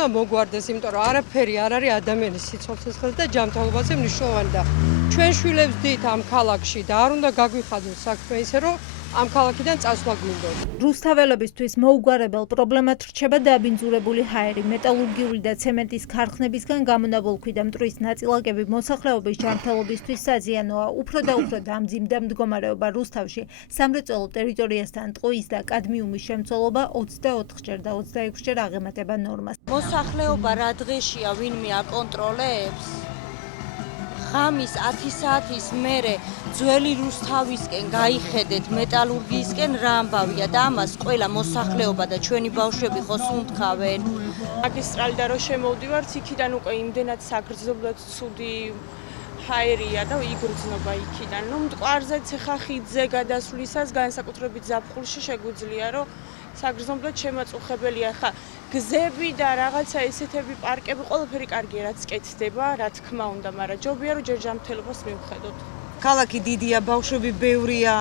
უნდა მოგვარდეს, იმიტომ რომ არაფერი არ არის ადამიანის სიცოცხლის ხელს და ჯანმრთელობაზე მნიშვნელოვანი და ჩვენ შვილებს ვდით ამ ქალაქში და არ უნდა გაგვიხადოს საქმე ისე რომ ამ ქალაქიდან წასვლა გვინდოდა. რუსთაველებისთვის მოუგვარებელ პრობლემად რჩება დაბინძურებული ჰაერი, მეტალურგიული და ცემენტის ქარხნებისგან გამონაბოლქვი და მტვრის ნაწილაკები მოსახლეობის ჯანმრთელობისთვის საზიანოა. უფრო და უფრო დამძიმდა მდგომარეობა რუსთავში. სამრეწველო ტერიტორიასთან ტყუის და კადმიუმის შემცველობა 24ჯერ და 26ჯერ აღემატება ნორმას. მოსახლეობა რა დღეშია ვინმე აკონტროლებს? ღამის 10 საათის მერე ძველი რუსთავისკენ გაიხედეთ მეტალურგიისკენ რა ამბავია და ამას ყველა მოსახლეობა და ჩვენი ბავშვები ხო სუნთქავენ. მაგისტრალი და რო შემოვდივართ, იქიდან უკვე იმდენად საგრძნობლად ცუდი ჰაერია და იგრძნობა იქიდან. მტკვარზეც ხა ხიდზე გადასვლისას განსაკუთრებით ზაფხულში შეგვიძლია რომ საგრძნობლად შემაწუხებელია ხა გზები და რაღაცა ესეთები პარკები ყველაფერი კარგია რაც კეთდება რა თქმა უნდა მაგრამ ჯობია რომ ჯერ ჯანმრთელობას მივხედოთ. ქალაქი დიდია, ბავშვები ბევრია,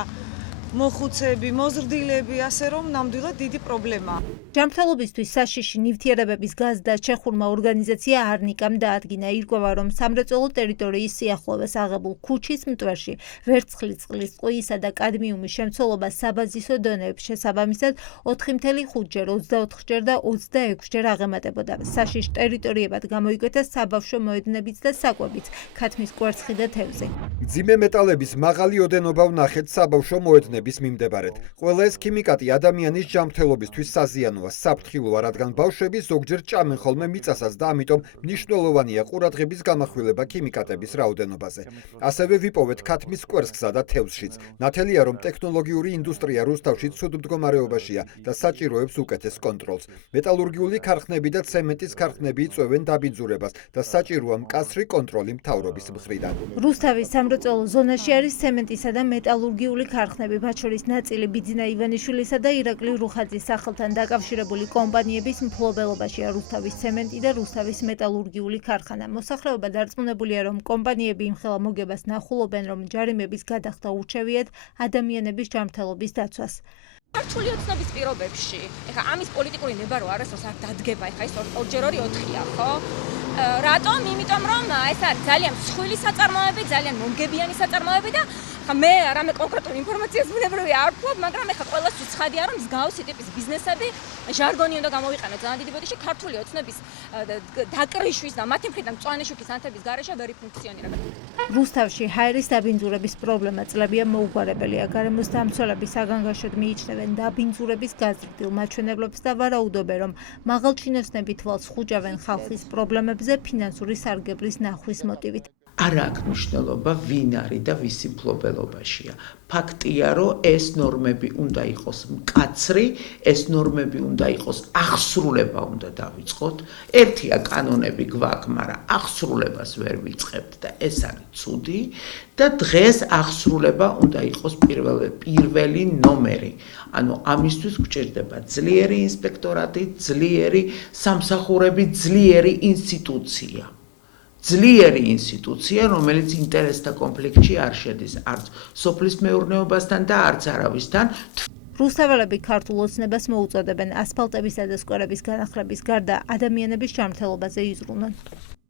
მოხუცები, მოზრდილები, ასე რომ ნამდვილად დიდი პრობლემაა. ჯანმრთელობისთვის საშიში ნივთიერებების გაზდა ჩეხურმა ორგანიზაცია არნიკამ დაადგინა. ირკვევა, რომ სამრეწველო ტერიტორიის სიახლოვეს აღებულ ქუჩის მტვერში ვერცხლის, წყლის, ტყუისა და კადმიუმის შემცველობა საბაზისო დონეებს შესაბამისად 4.5ჯერ, 24ჯერ და 26ჯერ აღემატებოდა. საშიშ ტერიტორიებად გამოიკვეთა საბავშვო მოედნებიც და საკვებიც, ქათმის კვერცხი და თევზი. მძიმე მეტალების მაღალი ოდენობა ვნახეთ საბავშვო მოედნების მიმდებარედ. ყველა ეს ქიმიკატი ადამიანის ჯანმრთელობისთვის საზიანოა. საფრთხილოა, რადგან ბავშვები ზოგჯერ ჭამენ ხოლმე მიწასაც და ამიტომ მნიშვნელოვანია ყურადღების გამახვილება ქიმიკატების რაოდენობაზე. ასევე ვიპოვეთ ქათმის კვერცხსა და თევზშიც. ნათელია, რომ ტექნოლოგიური ინდუსტრია რუსთავში ცუდ მდგომარეობაშია და საჭიროებს უკეთეს კონტროლს. მეტალურგიული ქარხნები და ცემენტის ქარხნები იწვევენ დაბინძურებას და საჭიროა მკაცრი კონტროლი მთავრობის მხრიდან. რუსთავის სამრეწველო ზონაში არის ცემენტისა და მეტალურგიული ქარხნები, მათ შორის ნაწილი ბიძინა ივანიშვილისა და ირაკლი რუხაძის სახელთან დაკავშირებული კომპანიების მფლობელობაშია რუსთავის ცემენტი და რუსთავის მეტალურგიული ქარხანა. მოსახლეობა დარწმუნებულია, რომ კომპანიები იმხელა მოგებას ნახულობენ, რომ ჯარიმების გადახდა ურჩევიათ ადამიანების ჯანმრთელობის დაცვას. ქართული ოცნების პირობებში, ეხა ამის პოლიტიკური ნება რო არასდროს არ დადგება, ეხა ეს 2-ჯერ 4-ია, ხო? რატომ? იმიტომ რომ ეს არის ძალიან მსხვილი საწარმოები, ძალიან მომგებიანი საწარმოები და ხა მე რამე კონკრეტულ ინფორმაციას ბუნებრივია არ ვფლობ, მაგრამ ეხა ყველასთვის ცხადია, რომ მსგავსი ტიპის ბიზნესები ჟარგონი უნდა გამოვიყენოთ ძალიან დიდი ბოდიში ქართული ოცნების დაკრიშვის და მათი მხრიდან მწვანე შუქის ანთების გარეშე ვერ იფუნქციონირება. რუსთავში ჰაერის დაბინძურების პრობლემა წლებია მოუგვარებელია. გარემოს დამცველები საგანგაშოდ მიიჩნევენ დაბინძურების გაზრდილ მაჩვენებლებს და ვარაუდობენ, რომ მაღალჩინოსნები თვალს ხუჭავენ ხალხის პრობლემებზე ფინანსური სარგებლის ნახვის მოტივით. არ აქვს მნიშვნელობა ვინ არის და ვისი მფლობელობაშია. ფაქტია, რომ ეს ნორმები უნდა იყოს მკაცრი, ეს ნორმები უნდა იყოს აღსრულება უნდა დავიწყოთ. ერთია კანონები გვაქვს, მაგრამ აღსრულებას ვერ ვიწყებთ და ეს არის ცუდი და დღეს აღსრულება უნდა იყოს პირველი ნომერი. ანუ ამისთვის გვჭირდება ძლიერი ინსპექტორატი, ძლიერი სამსახურები, ძლიერი ინსტიტუცია. ძლიერი ინსტიტუცია, რომელიც ინტერესთა კონფლიქტში არ შედის არც სოფლის მეურნეობასთან და არც არავისთან. რუსთაველები ქართულ ოცნებას მოუწოდებენ ასფალტებისა და სკვერების განახლების გარდა ადამიანების ჯანმრთელობაზე იზრუნონ.